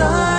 있어.